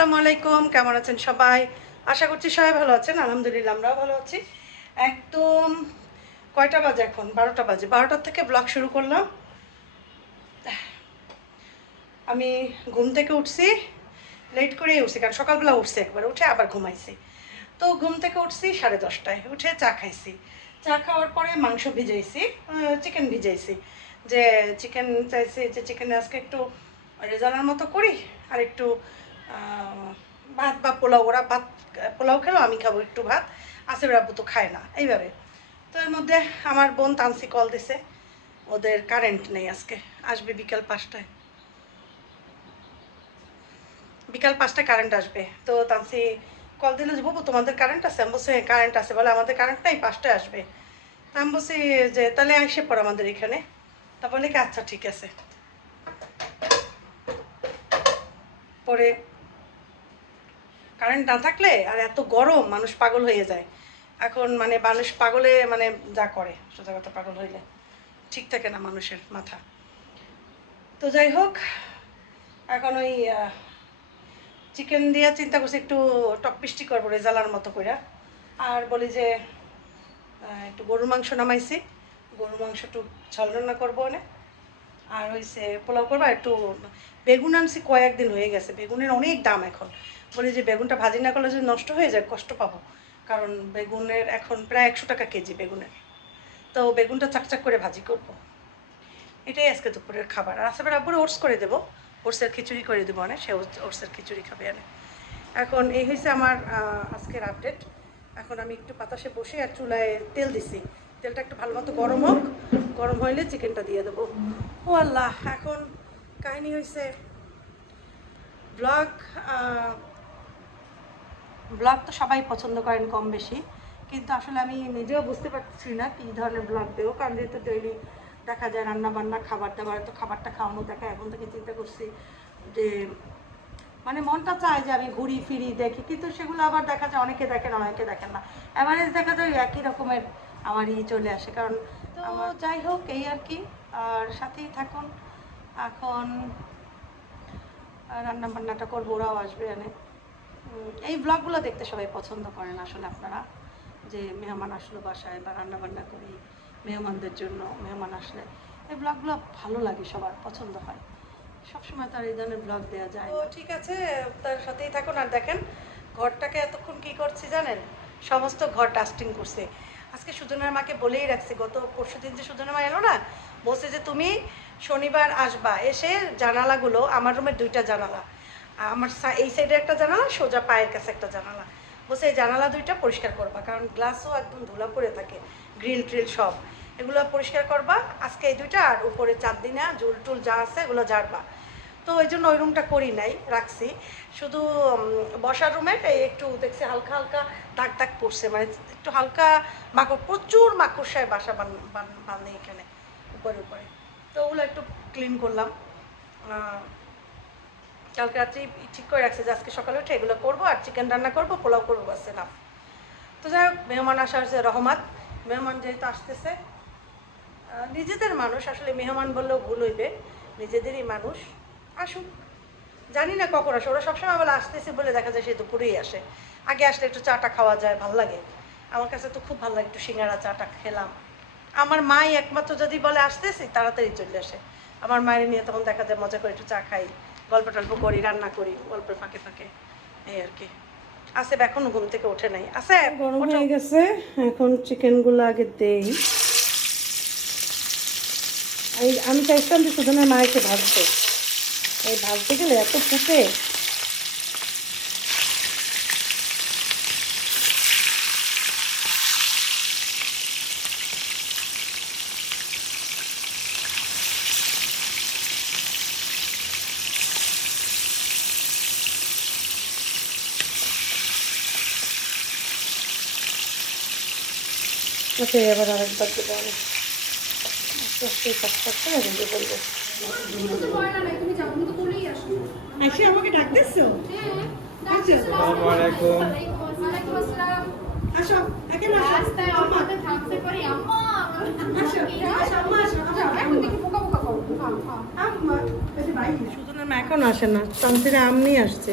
আসসালামু আলাইকুম, কেমন আছেন সবাই? আশা করছি সবাই ভালো আছেন। আলহামদুলিল্লাহ আমরাও ভালো আছি। একদম কয়টা বাজে এখন? 12টা বাজে। 12টার থেকে ব্লগ শুরু করলাম। আমি ঘুম থেকে উঠছি, লেট করেই উঠছি, কারণ সকালবেলা উঠছি, একবার উঠে আবার ঘুমাইছি। তো ঘুম থেকে উঠছি 10:30টায়, উঠে চা খাইছি। চা খাওয়ার পরে মাংস ভিজাইছি, চিকেন ভিজাইছি। যে চিকেন চাইছি, যে চিকেন আজকে একটু রেজালার মতো করি, আর একটু ভাত বা পোলাও। ওরা ভাত পোলাও খেলো, আমি খাবো একটু ভাত। আসিফ আব্বু তো খায় না, এইভাবে। তো এর মধ্যে আমার বোন তানসি কল দিছে, ওদের কারেন্ট নেই আজকে, আসবে বিকাল 5টায়। বিকাল 5টায় কারেন্ট আসবে। তো তানসি কল দিল যে বাবু তোমাদের কারেন্ট আছে? আমি বলছি কারেন্ট আছে। বলে আমাদের কারেন্ট নেই, 5টায় আসবে। তা আমি বলছি যে তাহলে এসে পড়ো আমাদের এখানে। তা বলে কি আচ্ছা ঠিক আছে। পরে কারেন্ট না থাকলে আর এত গরম, মানুষ পাগল হয়ে যায়। এখন মানে মানুষ পাগলে মানে যা করে, সোজা কথা পাগল হইলে ঠিক থাকে না মানুষের মাথা। তো যাই হোক, এখন ওই চিকেন দিয়ে চিন্তা করছি একটু টক মিষ্টি করবো রেজালার মতো করে। আর বলি যে একটু গরুর মাংস নামাইছি, গরুর মাংস একটু ঝাল রান্না করবো অনেক। আর হয়েছে পোলাও করবো। একটু বেগুন আনছি, কয়েকদিন হয়ে গেছে, বেগুনের অনেক দাম এখন। বলি যে বেগুনটা ভাজি না করলে যদি নষ্ট হয়ে যায় কষ্ট পাবো, কারণ বেগুনের এখন প্রায় 100 টাকা কেজি বেগুনের। তো বেগুনটা চাকচাক করে ভাজি করব, এটাই আজকে দুপুরের খাবার। আর আসলে আব্বুরে ওটস করে দেবো, ওটসের খিচুড়ি করে দেবো অনেক, সে ওটসের খিচুড়ি খাবে অনেক। এখন এই হয়েছে আমার আজকের আপডেট। এখন আমি একটু বাতাসে বসে আর চুলায় তেল দিছি, তেলটা একটু ভালো মতো গরম হোক, গরম হইলে চিকেনটা দিয়ে দেবো। ও আল্লাহ, এখন কাহিনী হয়েছে ব্লগ। ব্লগ তো সবাই পছন্দ করেন কম বেশি, কিন্তু আসলে আমি নিজেও বুঝতে পারছি না কী ধরনের ব্লগ দেবো, কারণ যেহেতু ডেইলি দেখা যায় রান্না বান্না, খাবার দাবার, তো খাবারটা খাওয়ানো দেখা। এখন থেকে চিন্তা করছি যে মানে মনটা চায় যে আমি ঘুরি ফিরি দেখি, কিন্তু সেগুলো আবার দেখা যায় অনেকে দেখেন অনেকে দেখেন না। অ্যাভারেজ দেখা যায় একই রকমের আমার চলে আসে, কারণ তো যাই হোক এই আর কি। আর সাথেই থাকুন। এখন রান্না বান্নাটা করবো, ওরাও আসবে অনেক। এই ব্লগগুলো দেখতে সবাই পছন্দ করেন আসলে আপনারা, যে মেহমান আসলো বাসায় বা রান্না বান্না করি মেহমানদের জন্য, মেহমান আসলে এই ব্লগগুলো ভালো লাগে, সবার পছন্দ হয়। সবসময় তার এই ধরনের ব্লগ দেওয়া যায়। তো ঠিক আছে, তার সাথেই থাকুন। আর দেখেন ঘরটাকে এতক্ষণ কি করছি জানেন? সমস্ত ঘর ডাস্টিং করছে। আজকে সুজনের মাকে বলেই রাখছি, গত পরশুদিন যে সুজনের মা এলো না, বলছে যে তুমি শনিবার আসবা, এসে জানালাগুলো, আমার রুমের 2টা জানালা, আমার এই সাইডে একটা জানালা, সোজা পায়ের কাছে একটা জানালা, বলছে এই জানালা 2টা পরিষ্কার করবা, কারণ গ্লাসও একদম ধুলা পড়ে থাকে, গ্রিল ট্রিল সব এগুলো পরিষ্কার করবা আজকে এই 2টা। আর উপরে 4 দিনা ঝুল টুল যা আছে এগুলো ঝাড়বা। তো ওই জন্য ওই রুমটা করি নাই, রাখছি শুধু বসার রুমে একটু দেখছি হালকা হালকা দাগ দাগ পড়ছে, মানে একটু হালকা মাকড়, প্রচুর মাকড়সায় বাসা বাঁধে এখানে উপরে উপরে। তো ওগুলো একটু ক্লিন করলাম। কালকে রাত্রি ঠিক করে রাখছি যে আজকে সকালে উঠে এগুলো করবো, আর চিকেন রান্না করবো, পোলাও করবো, বাসে না। তো যাই হোক, মেহমান আসা হচ্ছে রহমত, মেহমান যেহেতু আসতেছে, নিজেদের মানুষ, আসলে মেহমান বললেও ভুল হইবে, নিজেদেরই মানুষ, আসুক। জানি না কখন আসে, ওরা সবসময় বলে আসতেছে বলে দেখা যায় সে দুপুরেই আসে। আগে আসলে একটু চাটা খাওয়া যায়, ভাল লাগে। আমার কাছে তো খুব ভালো লাগে, একটু সিঙ্গারা চাটা খেলাম। আমার মাই একমাত্র যদি বলে আসতেছি তাড়াতাড়ি চলে আসে। আমার মায়ের নিয়ে তখন দেখা যায় মজা করে একটু চা খাই, গল্প টল্প করি, রান্না করি গল্পের ফাঁকে ফাঁকে, এই আর কি। আসে এখনো ঘুম থেকে ওঠে নাই। আসে গরম হয়ে গেছে, এখন চিকেনগুলো আগে দেই। আমি চাইছিলাম যে সুজনের মায়েকে ভাজতে, এই ভাজতে গেলে এত ফুটে। আচ্ছা, এবার আরেকবার দেবো আমি, আস্তে কাজ করতে হবে বলবো। এসে আমাকে ডাক দিচ্ছো? আসো, সুজনের মা এখন আসে না, তান্ত্রিক আম নিয়ে আসছে।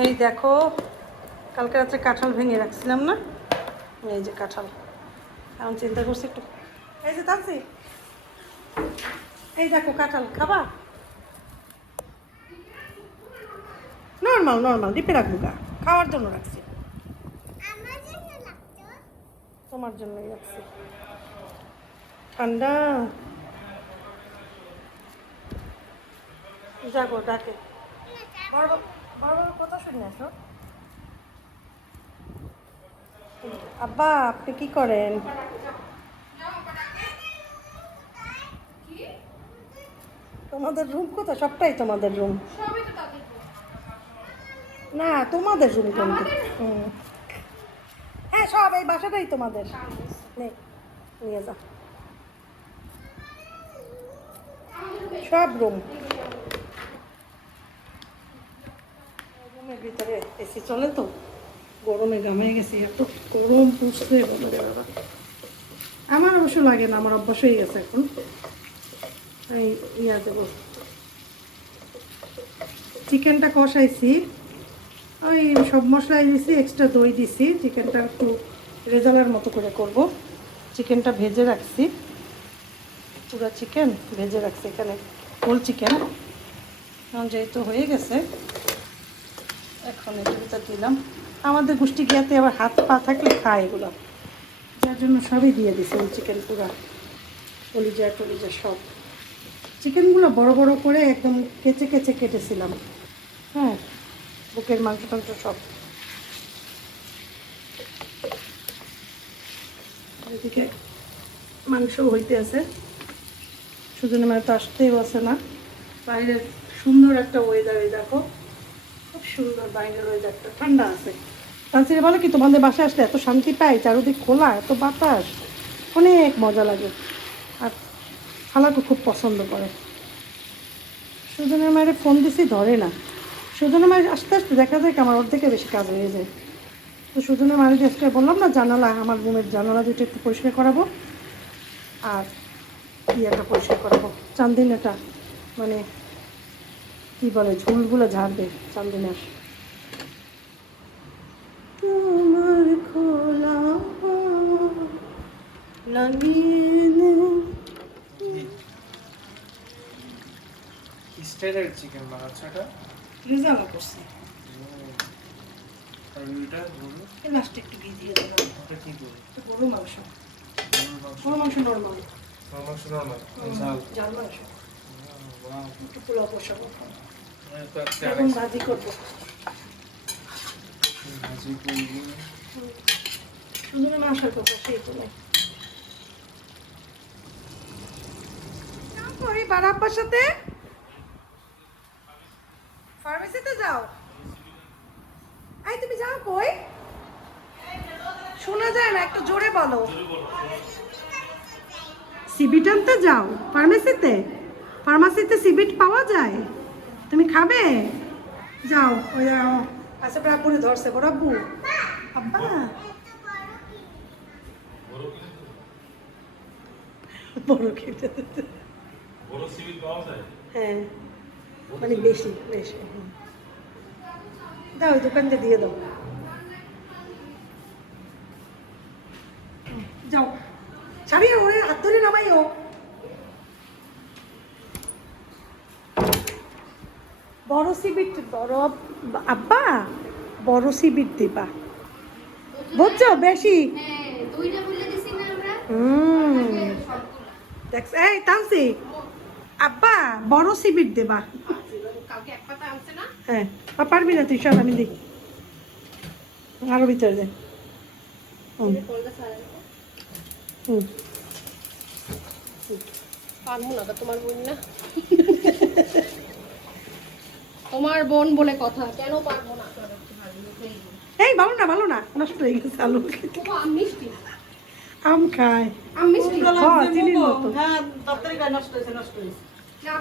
এই দেখো, কালকে রাত্রে কাঁঠাল ভেঙে রাখছিলাম না, এই যে কাঁঠাল। এখন চিন্তা করছি একটু, এই যে তালছি, এই দেখো কাঁঠাল খাবা? নর্মাল নর্মাল ডিপে রাখবো গা, খাওয়ার জন্য রাখছি। তোমার জন্যই রাখছি। ঠান্ডা যাবো ডাকে। বড় বড় কথা শুনে আসো। আব্বা আপনি কি করেন? তোমাদের রুম কোথায়? সবটাই তোমাদের রুম না? তোমাদের রুম কোনটা? হ্যাঁ সব এই বাসাটাই তোমাদের। নিয়ে যাও সব রুম। রুমের ভিতরে এসি চলে তো, গরমে গামিয়ে গেছি, এত গরম পড়ছে বাবা। আমার অবশ্য লাগে না, আমার অভ্যাস হয়ে গেছে এখন। এই ইয়া দেবো, চিকেনটা কষাইছি, ওই সব মশলাই দিছি, এক্সট্রা দই দিছি। চিকেনটা একটু রেজালার মতো করে করব। চিকেনটা ভেজে রাখছি, পুরো চিকেন ভেজে রাখছি, এখানে হোল চিকেন। এখন যেহেতু হয়ে গেছে, এখন এটার ভিতর দিলাম। আমাদের গোষ্ঠী গিয়াতে আবার হাত পা থাকলে খায় এগুলো, যার জন্য সবই দিয়ে দিছি। হোল চিকেন পুরা, কলিজা টলিজা সব। চিকেনগুলো বড় বড় করে একদম কেচে কেচে কেটেছিলাম। হ্যাঁ, বুকের মাংস টাংস সব। এদিকে মাংস হইতে আছে, সুজনে মানে তো আসতেই বসে না। বাইরের সুন্দর একটা ওয়েদার, এই দেখো খুব সুন্দর বাইরের ওয়েদারটা, ঠান্ডা আছে। তানসিরে বলে কি, তোমাদের বাসায় আসলে এত শান্তি পাই, চারদিক খোলা, এত বাতাস, অনেক মজা লাগে। আর খালাকে খুব পছন্দ করে। সুজনের মায়ের ফোন দিছি, ধরে না। সুজনের মায়ের আস্তে আস্তে দেখা যায় আমার অর্ধেকের বেশি কাজ হয়ে যায়। তো সুজনের মায়ের আজকে বললাম না, জানালা, আমার রুমের জানালা দুটো একটু পরিষ্কার করাবো, আর ইয়েটা পরিষ্কার করাবো, চান্দিনাটা, মানে কি বলে, ঝুলগুলো ঝাড়বে চান্দিনার। তোমার খোলা স্টাইলের চিকেন বানাচ্ছে এটা, রেজালা করছি। আর ওইটা গরু, এই মাছটা একটু ভিজিয়ে দিলাম। ওটা কি গরু? গরু মাংস, গরু মাংস নর্মাল, মাংস নরমাল ঝাল ঝাল মাংস। ওয়াও, একটু পোলাও বসাবো, তো একটা এখন ভাজি করবো। ভাজি করবো। সুন্দর মাংসের কথা সেই তুলে ওই বারাব্বার সাথে ফার্মেসিতে যাও। এই তুমি যাও কই? শোনা যায় না, একটু জোরে বলো। সিবিট আনতে যাও ফার্মেসিতে? ফার্মাসিতে সিবিট পাওয়া যায়, তুমি খাবে? যাও। ওই আচ্ছা প্রাপুরে ধরছে বড় আব্বু। আব্বা বড় খেতে, বড় সিভিল পাওয়া যায়? হ্যাঁ মানে বেশি বেশি। দাও ওই দোকানটা দিয়ে দাও। যাও ছাড়িয়ে ওরে হাত ধরে নামাইও। বড় সিবিট, বড় আব্বা বড় সিবিট দিবা, বুঝছো? বেশি দেখ। এই তানসি, আব্বা বড় সিবিট দেবা। হ্যাঁ পারবি না তুই, সব আমি দিই। আরো ভিতরে দে। পারবো না, তোমার বোন না। তোমার বোন বলে কথা, কেন পারবো না? এই ভালো না, ভালো না, নষ্ট হয়ে গেছে আলু। আম মিষ্টি, আম খায়, আম মিষ্টি। চিনির মতো। না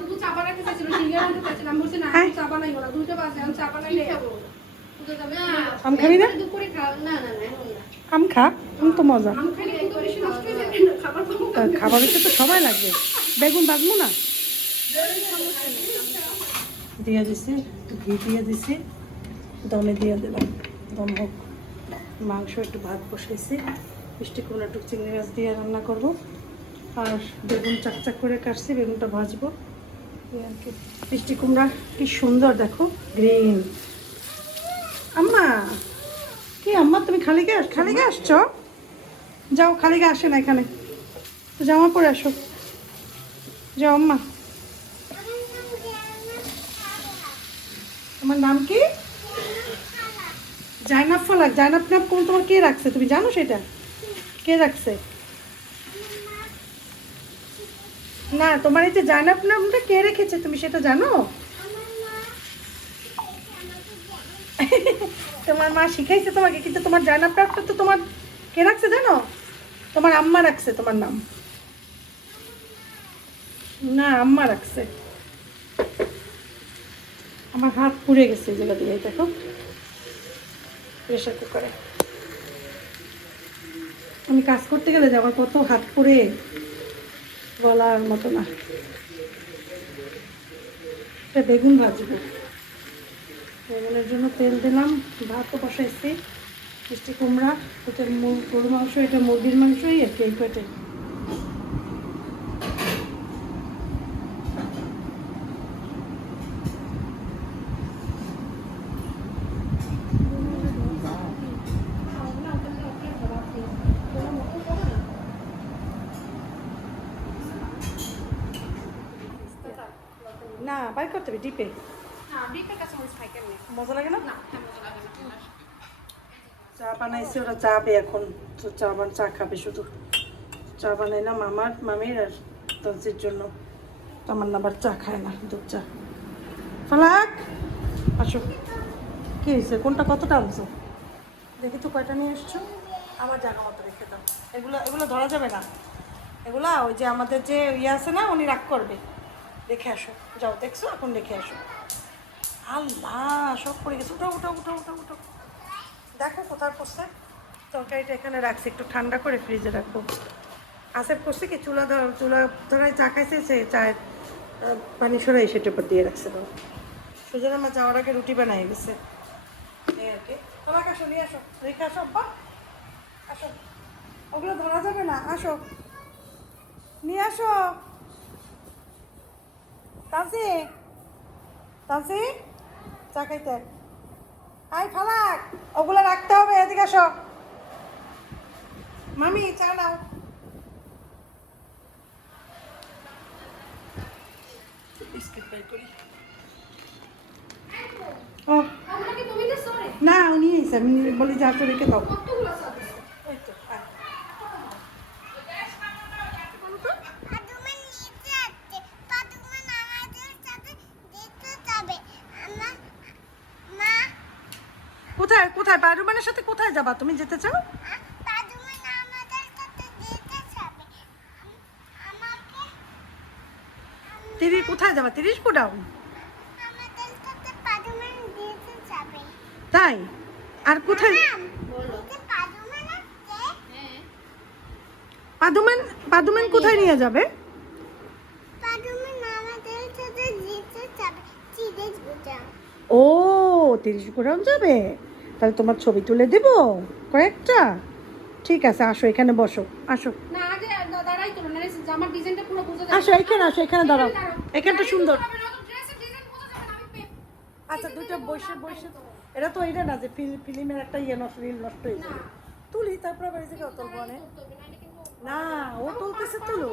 দুটো চাপা রাখতে চাইছিল, সিঙ্গার আনতে চাইছিল। আমি বলছি না, চাপা নাই, ওরা দুটো বাজে, আমি চাপা নাই খাবো। আম খাবি না? দুপুরে খাও না, না না এখন না। আম খা, আম তো মজা। আম খাইলে কিন্তু বেশি নষ্ট হয়ে যাবে না, খাবার পাবো। খাবার দিতে তো সময় লাগবে। বেগুন বাজবো না, দিয়ে দিছি, ঘি দিয়ে দিছি। দমে দিয়ে দিলাম, দম হোক। মাংস একটু ভাত বসেছি, মিষ্টি কুমড়া একটু চিংড়ি মাছ দিয়ে রান্না করব। আর বেগুন চাকচাক করে কাটছি, বেগুনটা ভাজবো এই আর কি। মিষ্টি কুমড়া কি সুন্দর দেখো, গ্রিন। আম্মা কি আম্মা, তুমি খালিগে আসছো? যাও, খালিগে আসে না এখানে, তো জামা পরে আসো, যাও আম্মা। তোমার নাম কি? জাইনাব ফলাক। জাইনাব নাম কোন তোমার কে রাখছে, তুমি জানো সেটা? কে রাখছে? না, তোমার এই যে জাইনাব নামটা কে রেখেছে তুমি সেটা জানো? তোমার মা শিখাইছে তোমাকে, কিন্তু তোমার জাইনাব নামটা তো তোমার কে রাখছে জানো? তোমার আম্মা রাখছে তোমার নাম। না, আম্মা রাখছে। আমার হাত পুড়ে গেছে এই জায়গা দিয়ে, দেখো প্রেশার কুকারে আমি কাজ করতে গেলে যে আমার কত হাত পুড়ে, বলার মতো না। এটা বেগুন ভাজবো, বেগুনের জন্য তেল দিলাম, ভাতও বসাইছি, মিষ্টি কুমড়া, এটা গরু মাংস, এটা মুরগির মাংসই আর কি, এই পেটে। না, বাইর করতে হবে ডিপে। মজা লাগে না? চা বানাইছে ওরা, চা বে এখন, তো চা খাবে শুধু। চা বানাইলাম আমার মামির আর তানসির জন্য, আমার আবার চা খায় না, দুধ চা। ফালাক আসো, কি হয়েছে, কোনটা কতটা আনছো দেখি তো, কয়টা নিয়ে এসছো? আমার জায়গা মতো রেখে দাও, এগুলো ধরা যাবে না, এগুলা ওই যে আমাদের যে ইয়ে আছে না, উনি রাগ করবে। দেখে আসো, যাও, দেখছো, এখন দেখে আসো। আল্লাহ, সব পড়ে গেছে, উঠাও উঠাও উঠাও উঠাও উঠাও। দেখো কোথায় পড়ছে। তরকারিটা এখানে রাখছি, একটু ঠান্ডা করে ফ্রিজে রাখবো। আসেফ করছে কি, চুলা ধরায় চা খাইছে, সে চায়ের পানি সরাই সেটার উপর দিয়ে রাখছে। তো সুজন আমার যাওয়ার আগে রুটি বানাই গেছে এই আর কি। তোমাকে আসো, নিয়ে আসো, রেখে আসো আব্বা, আসো, ওগুলো ধরা যাবে না, আসো নিয়ে আসো। তানসি, তানসি চা খাইতে আই, ফালাক ওগুলো রাখতে হবে, এদিকে আসো। মামি চা নাও। বিস্কিট বাই করি। ও না, উনি এসে, আমি বলি যে আসো, রেখে দাও। ওই তো, আয়। কোথায় কোথায় পারুমানের সাথে কোথায় যাবা, তুমি যেতে চাও? তিরিশ কোথায় যাবা, 30 গোডাউন? তাই? আর কোথায়? পাদুমান কোথায় নিয়ে যাবে? ও, 30 গোডাউন যাবে, তাহলে তোমার ছবি তুলে দেব কয়েকটা। ঠিক আছে, আসো এখানে বসো, আসো না আগে দাঁড়াই তো না, আমার ডিজাইনটা পুরো বোঝা যায়। আসো এখানে, আসো এখানে দাঁড়াও, এখানটা সুন্দর। ড্রেসের ডিজাইন বোঝা যাবে না, আমি আচ্ছা, দুইটা বসে বসে, এটা তো এটা না যে ফিল্মের একটা ইয়ে নষ্ট, রিল নষ্ট হয়ে যাবে। তুলি, তারপর বাড়ি থেকে তুলবো অনেক। না, ও তুলতেছে, তুলো।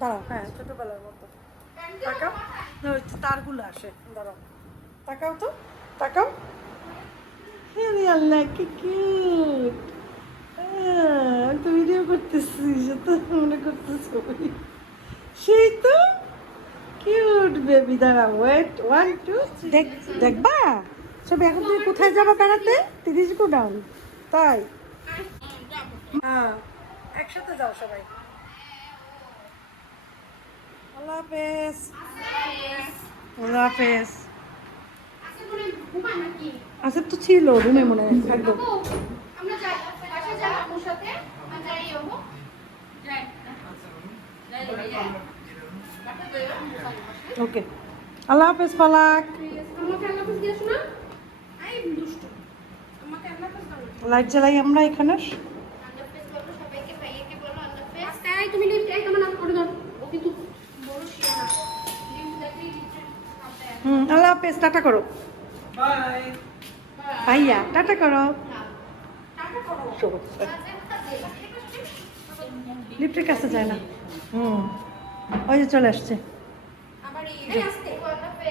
দাঁড়াও, হ্যাঁ, ছোটবেলার মতো তাকাও, না, ওই তারগুলো আসে, দাঁড়াও, তাকাও তো, তাকাও। আরে আল্লাহ, কি কিউট। আমি তো ভিডিও করতেছি, তো মনে করতেছি সেই তো কিউট বেবি। দাঁড়া, ওয়েট, 1 2 দেখবা সব। এখন তুমি কোথায় যাবা বেড়াতে? 30 গোডাউন, তাই? হ্যাঁ, একসাথে যাও সবাই। আল্লাহ হাফেজ, আল্লাহ হাফেজ। আসেফ তো ছিল রুমে, মনে হয় থাকবো। আমরা যাই, বাসা যাই আপুর সাথে, আমরা যাই যাবো, যাই ওকে, আল্লাহ হাফেজ পালাক। আমাকে আল্লাহ হাফেজ দিয়ে শোনা। আই দুষ্ট। আমাকে আল্লাহ হাফেজ দাও। লাইট জ্বালাই আমরা এখানে। আজকে আই তুমি লিফট এই তোমার নাম করে দাও। ও কিন্তু বড় শিয়া না। লিফট দেখলেই লিফট সামনে আল্লাহ হাফেজ, টাটা করো। বাই। ভাইয়া টাটা করো। টাটা করো। শোভো। লিফটের কাছে যায় না। ওই যে চলে আসছে। আবার এই আসতে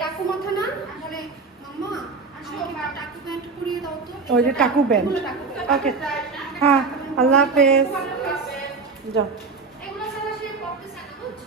টাকু মাথা না মানে মাম্মা আসলে টাকু প্যান্ট পরিয়ে দাও তো। ওই যে টাকু ব্যান্ড। এগুলো টাকু প্যান্ট। ওকে, হ্যাঁ, আল্লাহ হাফেজ। যাও। এগুলো সারা সে পড়তে চায় না বুঝছো?